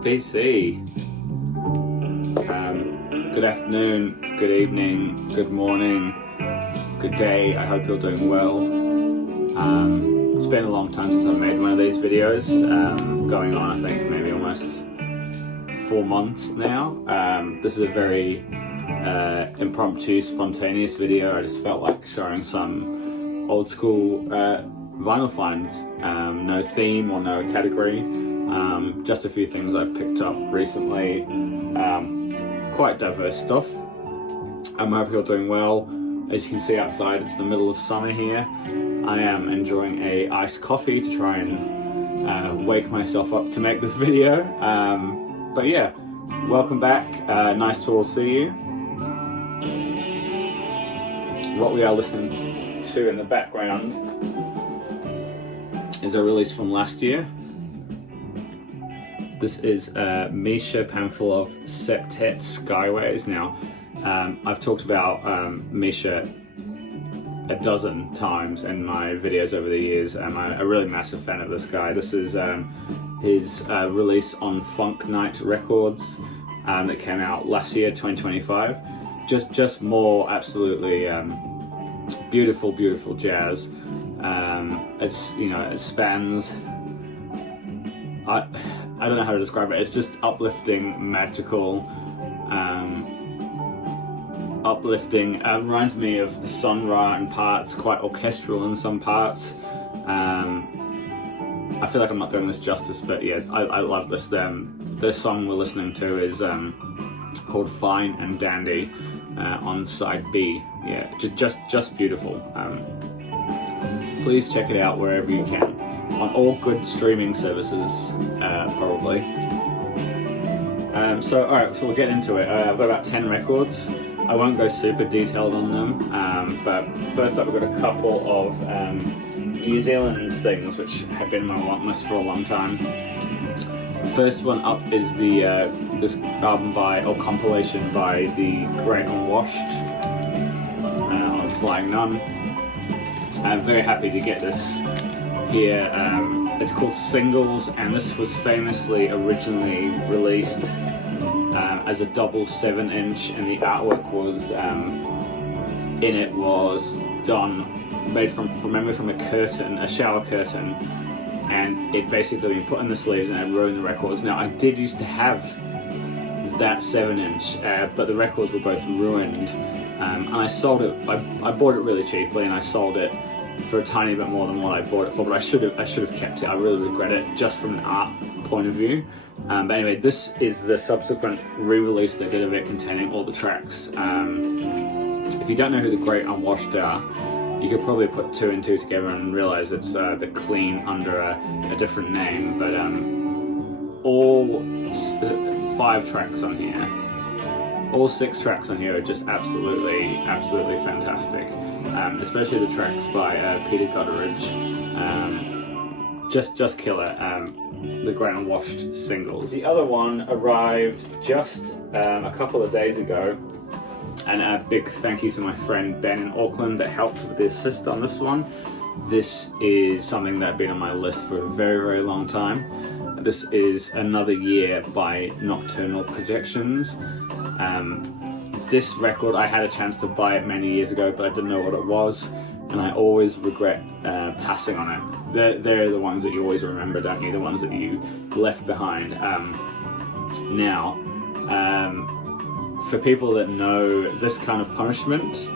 BC. Good afternoon, good evening, good morning, good day. I hope you're doing well. It's been a long time since I made one of these videos, going on I think maybe almost 4 months now. This is a very impromptu, spontaneous video. I just felt like showing some old school vinyl finds. No theme or no category, just a few things I've picked up recently. Quite diverse stuff. I hope you're doing well. As you can see outside, it's the middle of summer here. I am enjoying a iced coffee to try and wake myself up to make this video. But yeah, welcome back. Nice to all see you. What we are listening to in the background is a release from last year. This is Misha, Panfilov, Septet, Skyways. Now, I've talked about Misha a dozen times in my videos over the years. I'm a really massive fan of this guy. This is his release on Funk Night Records that came out last year, 2025. Just more absolutely beautiful, beautiful jazz. It spans. I don't know how to describe it. It's just uplifting, magical, uplifting. Reminds me of Sun Ra in parts, quite orchestral in some parts. I feel like I'm not doing this justice, but yeah, I love this. The song we're listening to is called Fine and Dandy on side B. Yeah, just beautiful. Please check it out wherever you can. On all good streaming services, probably. Alright, so we'll get into it. I've got about 10 records. I won't go super detailed on them, but first up we've got a couple of New Zealand things which have been on my want list for a long time. First one up is the this album or compilation by the great Unwashed, on Flying Nun. I'm very happy to get this here. It's called Singles, and this was famously originally released as a double 7-inch, and the artwork was in it was made from memory from a curtain, a shower curtain, and it basically been put in the sleeves and it ruined the records. Now I did used to have that 7-inch, but the records were both ruined, and I sold it. I bought it really cheaply and I sold it for a tiny bit more than what I bought it for, but I should have kept it. I really regret it, just from an art point of view. But anyway, this is the subsequent re-release they did of it, containing all the tracks. If you don't know who the great Unwashed are, you could probably put 2 and 2 together and realize it's the Clean under a different name. But all 5 tracks on here, all 6 tracks on here are just absolutely fantastic. Especially the tracks by Peter Gutteridge, just killer. The Great Unwashed Singles. The other one arrived just a couple of days ago, and a big thank you to my friend Ben in Auckland that helped with the assist on this one. This is something that had been on my list for a very, very long time. This is Another Year by Nocturnal Projections. This record, I had a chance to buy it many years ago, but I didn't know what it was, and I always regret passing on it. They're the ones that you always remember, don't you? The ones that you left behind. Now, for people that know This Kind of Punishment,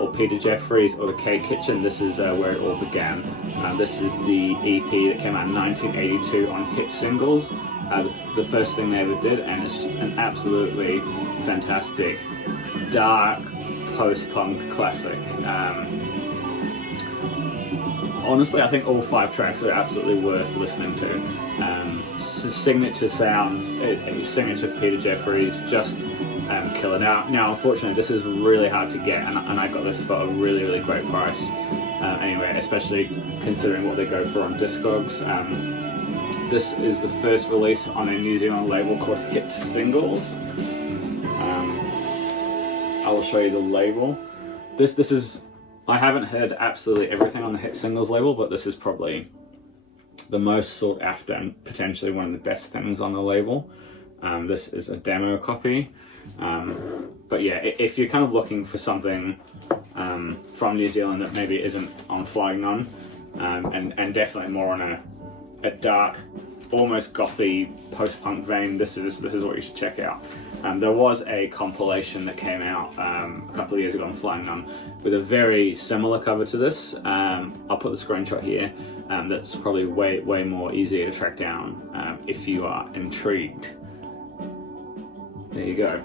or Peter Jeffries, or The Cake Kitchen, this is where it all began. This is the EP that came out in 1982 on Hiett Singles. The first thing they ever did, and it's just an absolutely fantastic, dark, post-punk classic. Honestly, I think all 5 tracks are absolutely worth listening to. Signature sounds, signature Peter Jeffries, just killer. Now, unfortunately, this is really hard to get, and I got this for a really, really great price. Anyway, especially considering what they go for on discogs. This is the first release on a New Zealand label called Hiett Singles. I will show you the label. This is, I haven't heard absolutely everything on the Hiett Singles label, but this is probably the most sought after and potentially one of the best things on the label. This is a demo copy. But yeah, if you're kind of looking for something from New Zealand that maybe isn't on Flying Nun, and definitely more on a dark, almost gothy post-punk vein, this is what you should check out. There was a compilation that came out a couple of years ago on Flying Nun with a very similar cover to this. I'll put the screenshot here. That's probably way more easier to track down if you are intrigued. There you go.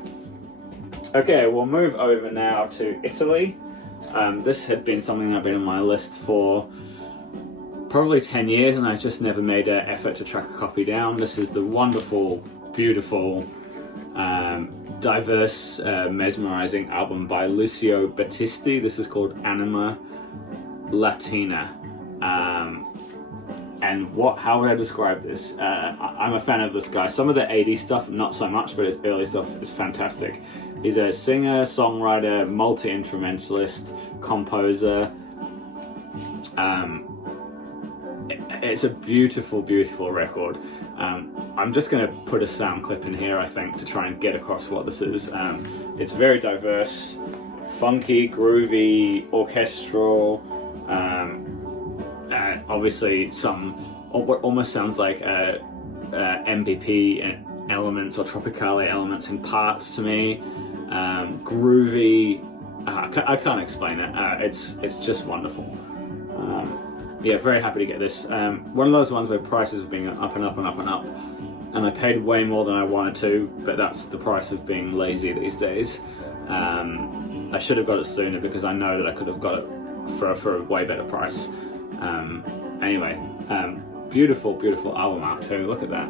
Okay, we'll move over now to Italy. This had been something that had been on my list for probably 10 years, and I just never made an effort to track a copy down. This is the wonderful, beautiful, diverse, mesmerizing album by Lucio Battisti. This is called Anima, Latina. And how would I describe this? I'm a fan of this guy. Some of the 80s stuff, not so much, but his early stuff is fantastic. He's a singer, songwriter, multi-instrumentalist, composer. It's a beautiful, beautiful record. I'm just going to put a sound clip in here, I think, to try and get across what this is. It's very diverse, funky, groovy, orchestral, obviously some what almost sounds like MPP elements or Tropicale elements in parts to me. Groovy, I can't explain it. It's just wonderful. Yeah, very happy to get this. One of those ones where prices have been up and up and up and up, and I paid way more than I wanted to, but that's the price of being lazy these days. I should have got it sooner because I know that I could have got it for a way better price. Anyway, beautiful, beautiful album art too. Look at that.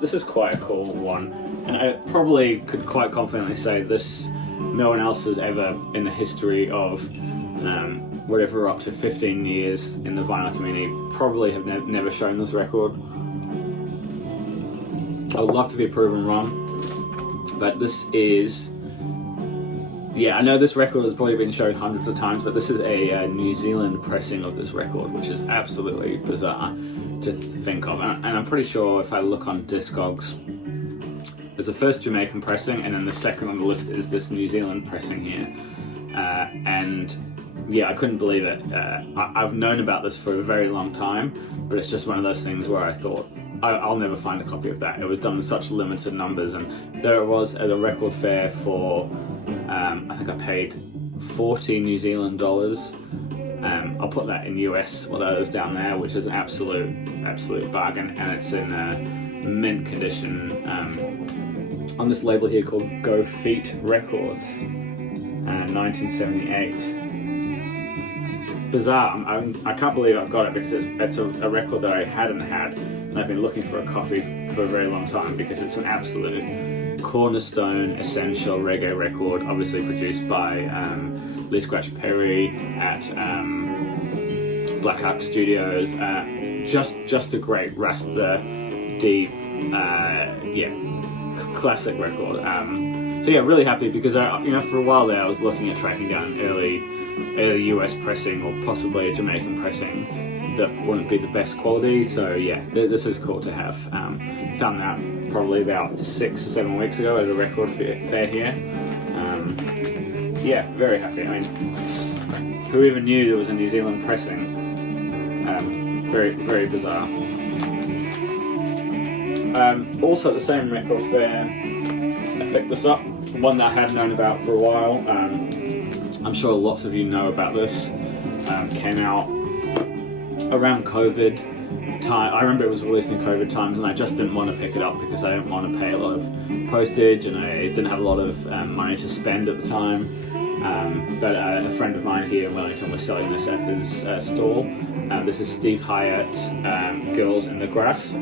This is quite a cool one, and I probably could quite confidently say this. No one else has ever, in the history of whatever up to 15 years in the vinyl community, probably have never shown this record. I would love to be proven wrong, but this is. Yeah, I know this record has probably been shown hundreds of times, but this is a New Zealand pressing of this record, which is absolutely bizarre to think of. And I'm pretty sure if I look on discogs, there's the first Jamaican pressing, and then the second on the list is this New Zealand pressing here. And yeah, I couldn't believe it. I've known about this for a very long time, but it's just one of those things where I thought, I'll never find a copy of that. It was done in such limited numbers, and there it was at a record fair for, I think I paid 40 New Zealand dollars. I'll put that in US, what that is down there, which is an absolute bargain, and it's in mint condition on this label here called Go Feet Records, 1978. Bizarre. I can't believe I've got it because it's a record that I hadn't had, and I've been looking for a copy for a very long time because it's an absolute cornerstone, essential reggae record, obviously produced by Lee Scratch Perry at Black Ark Studios. Just a great Rasta, deep, classic record. So yeah, really happy because for a while there I was looking at tracking down early US pressing or possibly a Jamaican pressing that wouldn't be the best quality. So yeah, this is cool to have. Found that probably about 6 or 7 weeks ago at a record fair here. Yeah, very happy. I mean, who even knew there was a New Zealand pressing? Very, very bizarre. Also at the same record fair, I picked this up, one that I had known about for a while. I'm sure lots of you know about this. Came out around COVID. time. I remember it was released in COVID times, and I just didn't want to pick it up because I didn't want to pay a lot of postage, and I didn't have a lot of money to spend at the time. But a friend of mine here in Wellington was selling this at his stall. This is Steve Hiett, Girls in the Grass.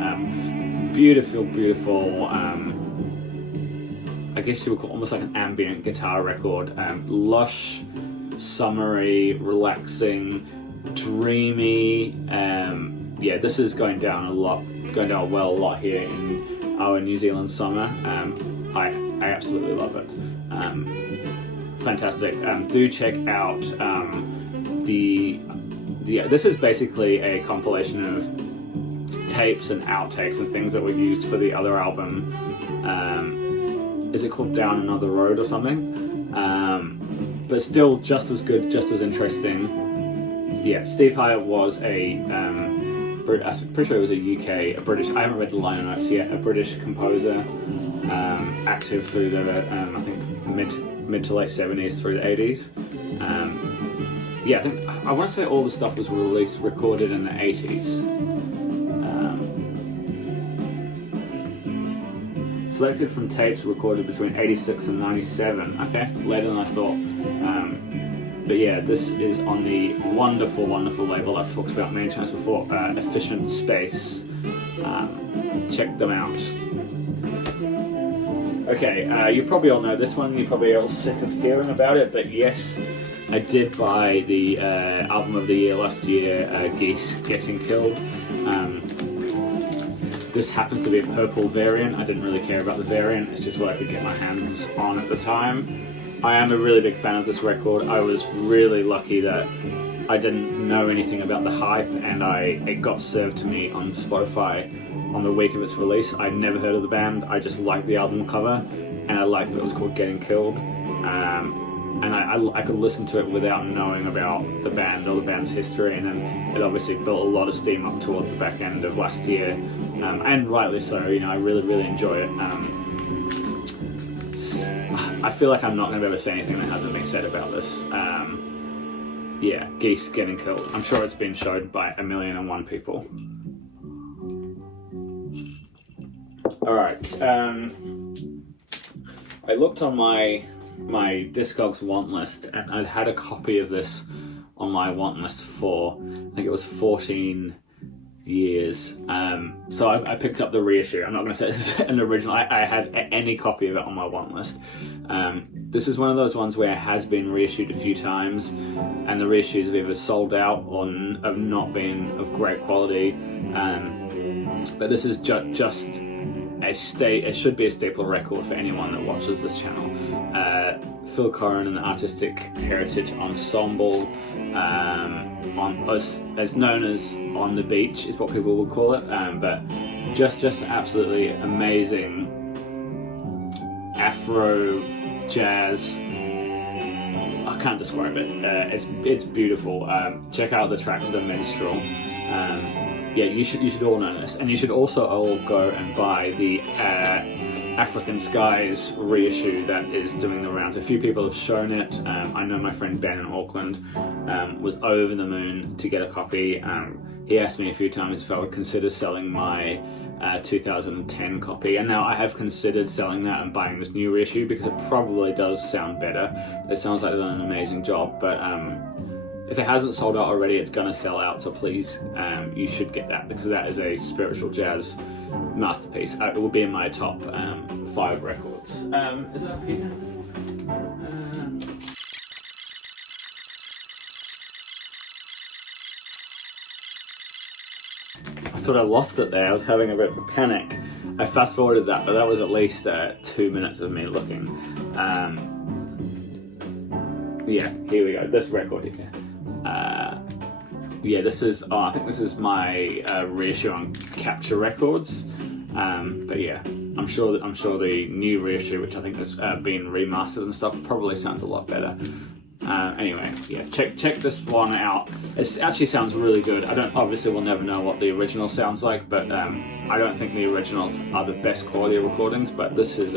Beautiful, beautiful. I guess you would call it almost like an ambient guitar record. Lush, summery, relaxing, dreamy. Yeah, this is going down a lot here in our New Zealand summer. I absolutely love it. Fantastic. Do check out this is basically a compilation of tapes and outtakes and things that we've used for the other album. Is it called Down Another Road or something? But still just as good, just as interesting. Yeah, Steve Hiett was I'm pretty sure it was a British, I haven't read the liner notes yet, a British composer, active through the, I think, mid to late 70s through the 80s. Yeah, I want to say all the stuff was recorded in the 80s. Selected from tapes recorded between 86 and 97. Okay, later than I thought. But yeah, this is on the wonderful, wonderful label I've talked about many times before, Efficient Space. Check them out. Okay, you probably all know this one, you're probably all sick of hearing about it, but yes, I did buy the album of the year last year, Geese Getting Killed. This happens to be a purple variant. I didn't really care about the variant, it's just what I could get my hands on at the time. I am a really big fan of this record. I was really lucky that I didn't know anything about the hype, and it got served to me on Spotify on the week of its release. I'd never heard of the band, I just liked the album cover, and I liked that it was called Getting Killed. And I could listen to it without knowing about the band or the band's history, and then it obviously built a lot of steam up towards the back end of last year, and rightly so. You know, I really, really enjoy it. I feel like I'm not going to be able to say anything that hasn't been said about this. Yeah, Geese Getting Killed. I'm sure it's been showed by 1,000,001 people. Alright, I looked on my discogs want list, and I'd had a copy of this on my want list for, I think it was 14 years. So I picked up the reissue. I'm not going to say this is an original. I had any copy of it on my want list. This is one of those ones where it has been reissued a few times, and the reissues have either sold out or have not been of great quality. But this is just it should be a staple record for anyone that watches this channel. Phil Cohran and the Artistic Heritage Ensemble, as known as On the Beach is what people will call it, but just absolutely amazing Afro jazz. I can't describe it. It's beautiful. Check out the track The Minstrel. Yeah, you should all know this, and you should also all go and buy the African Skies reissue that is doing the rounds. A few people have shown it. I know my friend Ben in Auckland was over the moon to get a copy. He asked me a few times if I would consider selling my 2010 copy, and now I have considered selling that and buying this new reissue because it probably does sound better. It sounds like they've done an amazing job, but if it hasn't sold out already, it's gonna sell out, so please, you should get that, because that is a spiritual jazz masterpiece. It will be in my top 5 records. Is it up here? I thought I lost it there. I was having a bit of a panic. I fast forwarded that, but that was at least 2 minutes of me looking. Yeah, here we go. This record here. Yeah, this is. I think this is my reissue on Capture Records. But yeah, I'm sure the new reissue, which I think has been remastered and stuff, probably sounds a lot better. Anyway, yeah, check this one out. It actually sounds really good. Obviously we'll never know what the original sounds like, but I don't think the originals are the best quality recordings. But this is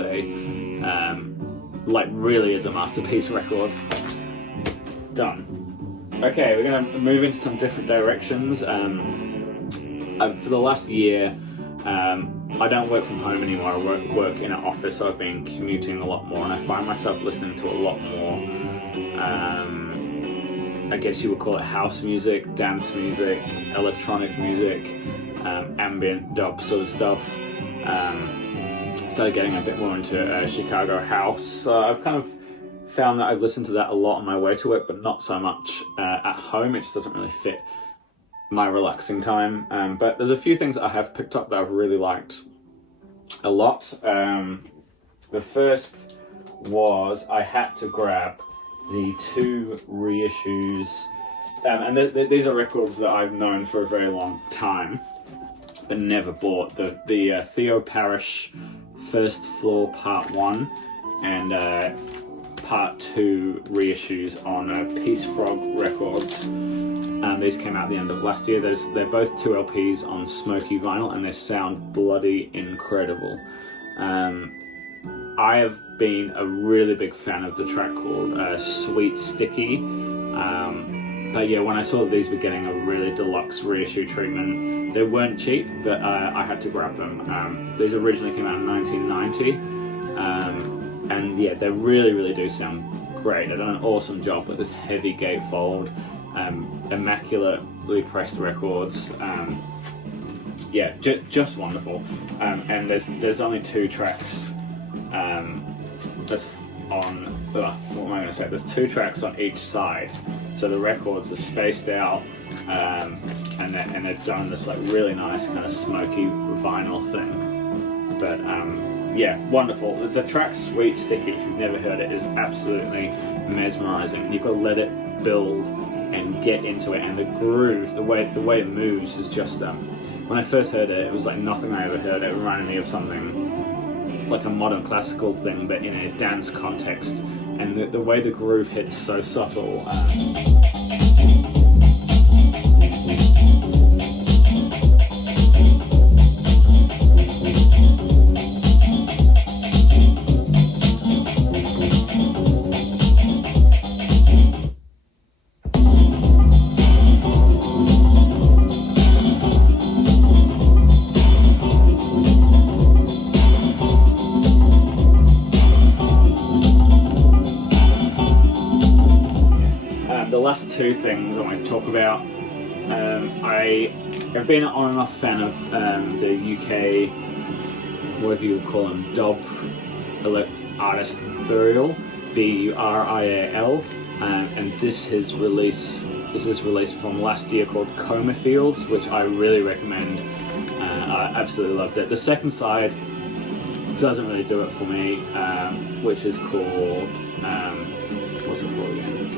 really is a masterpiece record. Done. Okay, we're going to move into some different directions. for the last year, I don't work from home anymore. I work in an office, so I've been commuting a lot more, and I find myself listening to a lot more, I guess you would call it house music, dance music, electronic music, ambient dub sort of stuff. Started getting a bit more into Chicago house, so I've kind of found that I've listened to that a lot on my way to work, but not so much at home. It just doesn't really fit my relaxing time. But there's a few things that I have picked up that I've really liked a lot. The first was I had to grab the 2 reissues, and these are records that I've known for a very long time, but never bought. The Theo Parrish First Floor Part 1 and Part 2 reissues on Peace Frog Records. These came out at the end of last year. They're both 2 LPs on smoky vinyl, and they sound bloody incredible. I have been a really big fan of the track called Sweet Sticky. But yeah, when I saw that these were getting a really deluxe reissue treatment, they weren't cheap, but I had to grab them. These originally came out in 1990, and yeah, they really do sound great. They've done an awesome job with this heavy gatefold, immaculately pressed records. Yeah, just wonderful. And there's only 2 tracks. That's on. What am I going to say? There's 2 tracks on each side, so the records are spaced out, and they've done this like really nice kind of smoky vinyl thing. But yeah, wonderful. The track "Sweet Sticky," if you've never heard it, is absolutely mesmerizing. You've got to let it build and get into it, and the groove, the way it moves is just. When I first heard it, it was like nothing I ever heard. It reminded me of something like a modern classical thing, but in a dance context, and the way the groove hits so subtle. Last 2 things I want to talk about. I have been an on and off fan of the UK, whatever you would call them, dub artist Burial, Burial, and this is released from last year called Comafields, which I really recommend. I absolutely loved it. The second side doesn't really do it for me, which is called what's it called again?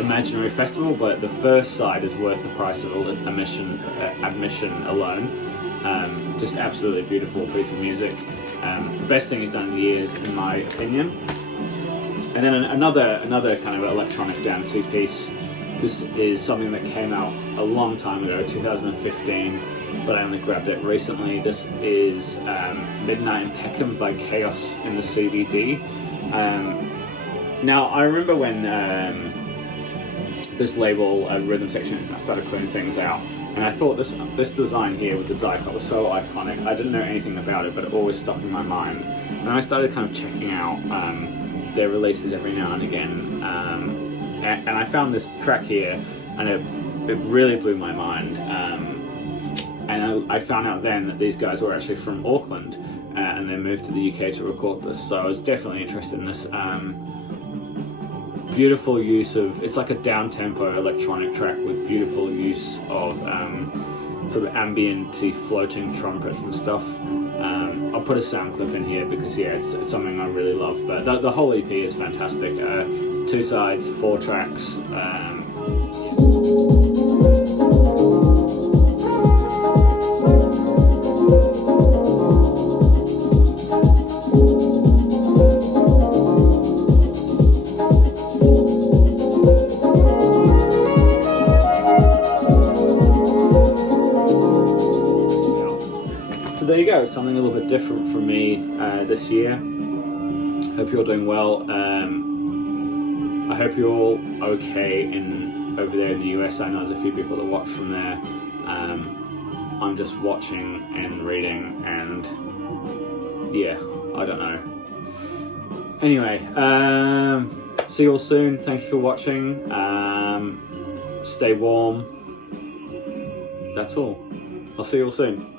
Imaginary Festival, but the first side is worth the price of admission alone. Just absolutely beautiful piece of music. The best thing he's done in years, in my opinion. And then another kind of electronic dancey piece. This is something that came out a long time ago, 2015, but I only grabbed it recently. This is Midnight in Peckam by Chaos in the CBD. Now, I remember when this label, Rhythm Section, started putting things out, and I thought this design here with the die cut was so iconic. I didn't know anything about it, but it always stuck in my mind. And I started kind of checking out their releases every now and again, and I found this track here, and it really blew my mind. And I found out then that these guys were actually from Auckland, and they moved to the UK to record this, so I was definitely interested in this. Beautiful use of, it's like a down-tempo electronic track with beautiful use of sort of ambient-y floating trumpets and stuff. I'll put a sound clip in here because yeah, it's something I really love, but the whole EP is fantastic. 2 sides, 4 tracks. There you go, something a little bit different from me this year. Hope you're doing well. I hope you're all okay over there in the US. I know there's a few people that watch from there. I'm just watching and reading, and yeah, I don't know. Anyway, see you all soon. Thank you for watching. Stay warm. That's all. I'll see you all soon.